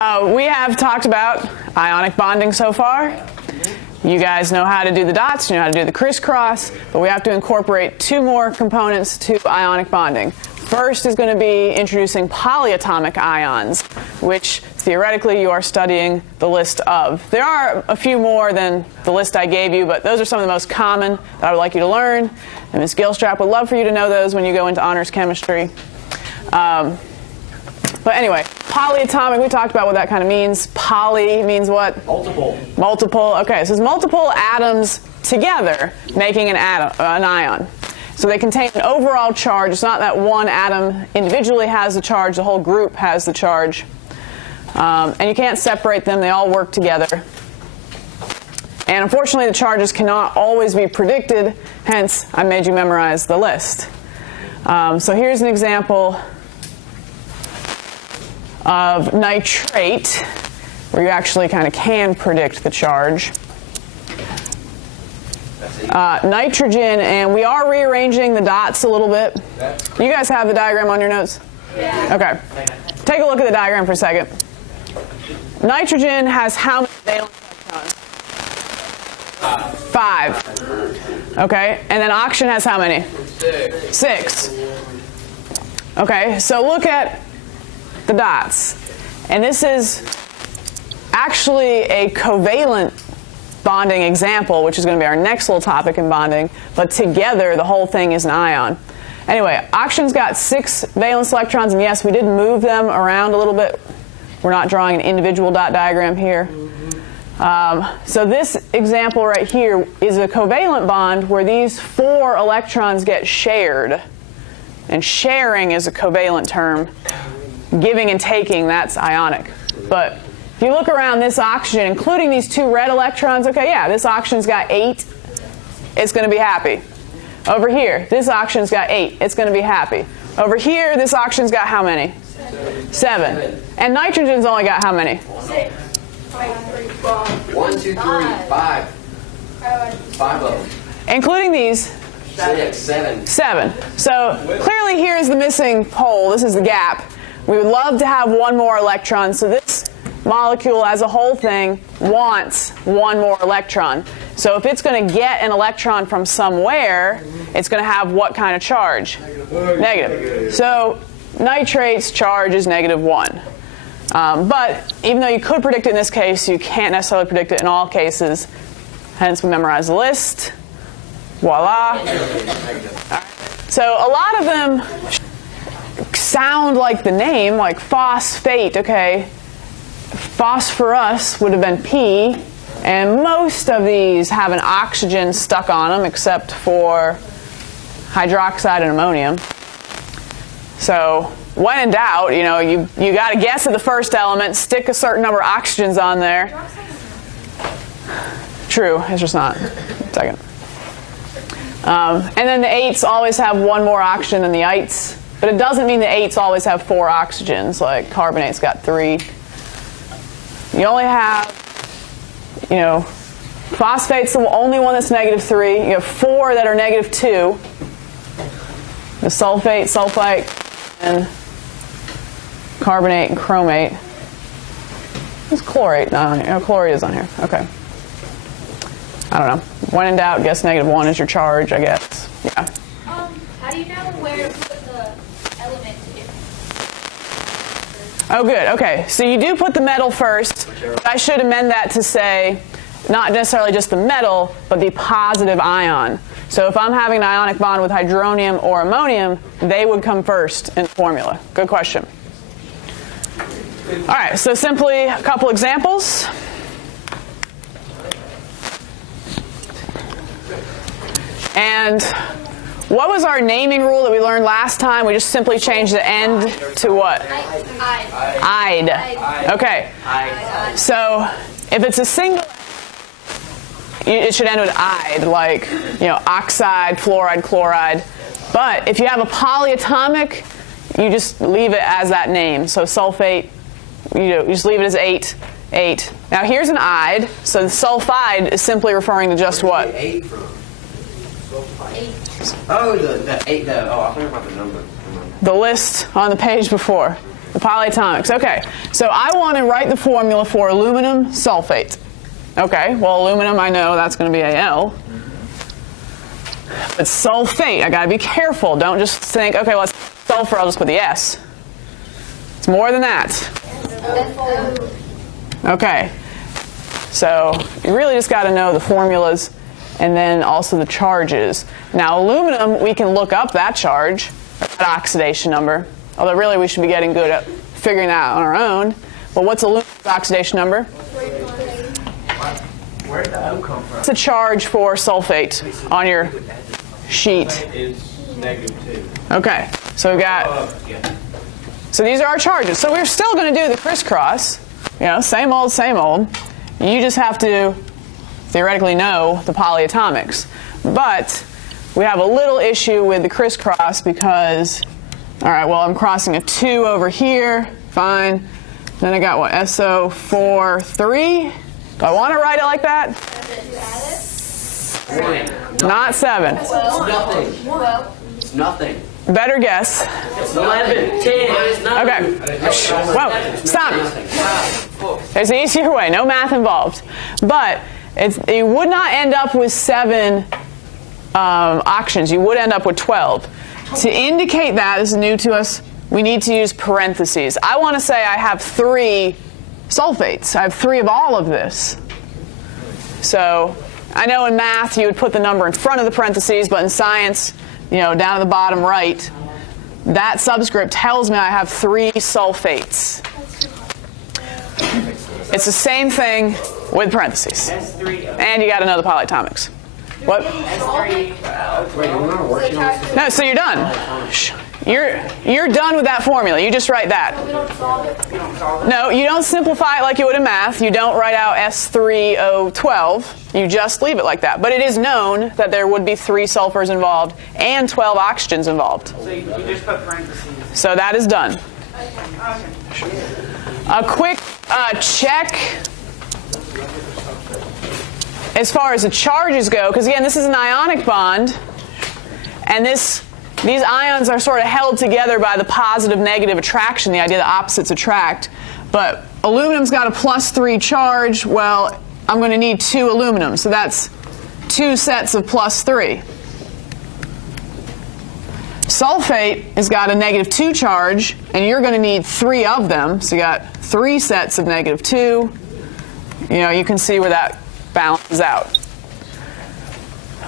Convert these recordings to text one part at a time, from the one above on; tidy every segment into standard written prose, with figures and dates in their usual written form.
We have talked about ionic bonding so far. You guys know how to do the dots, you know how to do the crisscross, but we have to incorporate two more components to ionic bonding. First is going to be introducing polyatomic ions, which theoretically you are studying the list of. There are a few more than the list I gave you, but those are some of the most common that I would like you to learn. And Ms. Gilstrap would love for you to know those when you go into honors chemistry. But anyway, polyatomic, we talked about what that kind of means. Poly means what? Multiple. Multiple. Okay, so it's multiple atoms together making an ion. So they contain an overall charge. It's not that one atom individually has the charge, the whole group has the charge. And you can't separate them, they all work together. And unfortunately the charges cannot always be predicted, hence I made you memorize the list. So here's an example of nitrate, where you actually kind of can predict the charge. Nitrogen, and we are rearranging the dots a little bit. You guys have the diagram on your notes? Yeah. Okay. Take a look at the diagram for a second. Nitrogen has how many valence electrons? 5. Okay. And then oxygen has how many? 6. Okay. So look at the dots. And this is actually a covalent bonding example, which is going to be our next little topic in bonding, but together the whole thing is an ion. Anyway, oxygen's got 6 valence electrons, and yes, we did move them around a little bit. We're not drawing an individual dot diagram here. So this example right here is a covalent bond where these 4 electrons get shared. And sharing is a covalent term. Giving and taking, that's ionic. But if you look around this oxygen, including these 2 red electrons, okay, yeah, this oxygen's got 8. It's going to be happy. Over here, this oxygen's got 8. It's going to be happy. Over here, this oxygen's got how many? 7. And nitrogen's only got how many? 6. 1, 2, 3, 5. 5 of them. Including these? 6, 7. 7. So clearly here is the missing pole. This is the gap. We would love to have one more electron. So this molecule as a whole thing wants one more electron. So if it's going to get an electron from somewhere, it's going to have what kind of charge? Negative. So nitrate's charge is -1. But even though you could predict it in this case, you can't necessarily predict it in all cases. Hence we memorize the list. Voila. All right. So a lot of them sound like the name, like phosphate, okay. Phosphorus would have been P, and most of these have an oxygen stuck on them except for hydroxide and ammonium. So when in doubt, you know, you got to guess at the first element, stick a certain number of oxygens on there. True, it's just not. Second. And then the 8s always have one more oxygen than the ites. But it doesn't mean the 8s always have 4 oxygens, like carbonate's got 3. You only have, you know, phosphate's the only one that's -3. You have 4 that are -2. The sulfate, sulfite, and carbonate and chromate. There's chlorate not on here. Oh, chlorate is on here. Okay. I don't know. When in doubt, guess -1 is your charge, I guess. Yeah. How do you know where to put the element in? Oh, good. Okay. So you do put the metal first, but I should amend that to say not necessarily just the metal, but the positive ion. So if I'm having an ionic bond with hydronium or ammonium, they would come first in the formula. Good question. All right. So simply a couple examples. And what was our naming rule that we learned last time? We just simply changed the end to what? Ide. Okay. So if it's a single, it should end with ide, like, you know, oxide, fluoride, chloride. But if you have a polyatomic, you just leave it as that name. So sulfate, you just leave it as 8. 8. Now here's an ide. So the sulfide is simply referring to just what? 8 from. Oh, the 8. Oh, I thought about the number. The list on the page before. The polyatomics. Okay, so I want to write the formula for aluminum sulfate. Okay, well, aluminum, I know that's going to be Al. But sulfate, I got to be careful. Don't just think, okay, well, it's sulfur, I'll just put the S. It's more than that. Okay, so you really just got to know the formulas and then also the charges. Now, aluminum, we can look up that charge, that oxidation number, although really we should be getting good at figuring that out on our own. But what's aluminum's oxidation number? Where did the O come from? It's a charge for sulfate on your sheet. Is -2. Okay, so we've got, so these are our charges. So we're still going to do the crisscross, you know, same old, same old. You just have to theoretically know the polyatomics. But we have a little issue with the crisscross because, all right, well, I'm crossing a 2 over here, fine. Then I got what, SO4, 3? Do I want to write it like that? Not 7. It's nothing. It's nothing. Better guess. It's 11. 10. It's nothing. Okay. Whoa, stop. There's an easier way. No math involved. But you would not end up with 7 oxygens. You would end up with 12. To indicate that, this is new to us, we need to use parentheses. I want to say I have 3 sulfates. I have 3 of all of this. So I know in math you would put the number in front of the parentheses, but in science, you know, down at the bottom right, that subscript tells me I have 3 sulfates. It's the same thing with parentheses. And you got to know the polyatomics. What? No, so you're done. You're done with that formula. You just write that. No, you don't simplify it like you would in math. You don't write out S3O12. You just leave it like that. But it is known that there would be 3 sulfurs involved and 12 oxygens involved. So you just put parentheses. So that is done. A quick check as far as the charges go, because again, this is an ionic bond, and these ions are sort of held together by the positive-negative attraction, the idea that opposites attract. But aluminum's got a +3 charge. Well, I'm going to need 2 aluminum, so that's 2 sets of +3. Sulfate has got a -2 charge, and you're going to need 3 of them, so you got 3 sets of -2. You know, you can see where that balances out.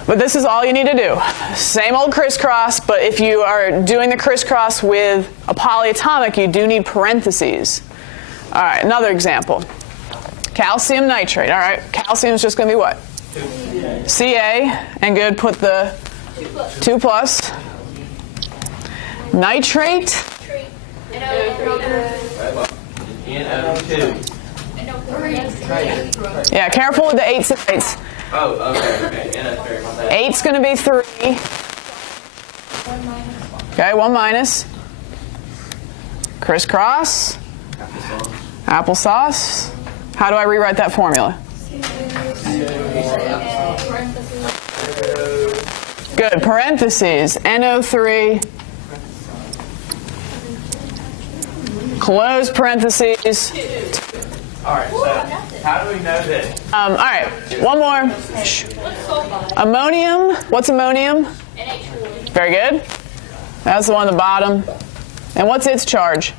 But this is all you need to do. Same old crisscross, but if you are doing the crisscross with a polyatomic, you do need parentheses. All right, another example. Calcium nitrate. All right, calcium is just going to be what? Ca, and good, put the 2+. Nitrate. NO2. Yeah, careful with the 8s and 8s. Oh, okay. NO3. My bad. 8's going to be 3. Okay, 1 minus. Crisscross. Applesauce. How do I rewrite that formula? Good. Parentheses. NO3. Close parentheses. All right, so how do we know that? All right, one more. Shh. Ammonium. What's ammonium? Very good. That's the one at the bottom. And what's its charge?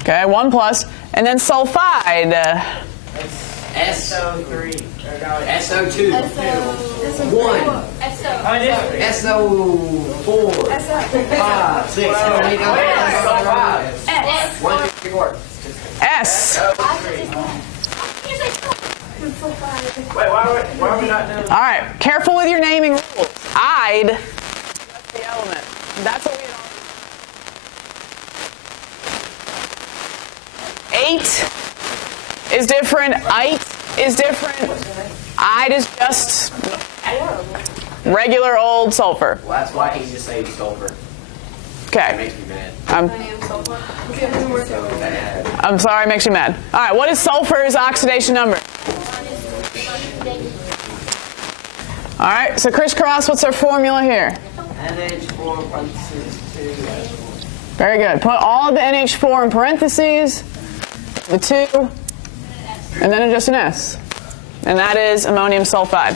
Okay, 1+. And then sulfide. SO3. SO2. 1. SO4. 5. 6. 1, 2, 3, 4. S. Wait, why are we not doing? All right, careful with your naming rules. I'd, that's the element. That's what we don't. 8 is different. Ite is different. I'd is just regular old sulfur. Well, that's why he just said sulfur. That Okay. makes me mad. I'm sorry, it makes you mad. All right, what is sulfur's oxidation number? All right, so crisscross, what's our formula here? NH4 +2. Very good. Put all the NH4 in parentheses, the 2, and then just an S. And that is ammonium sulfide.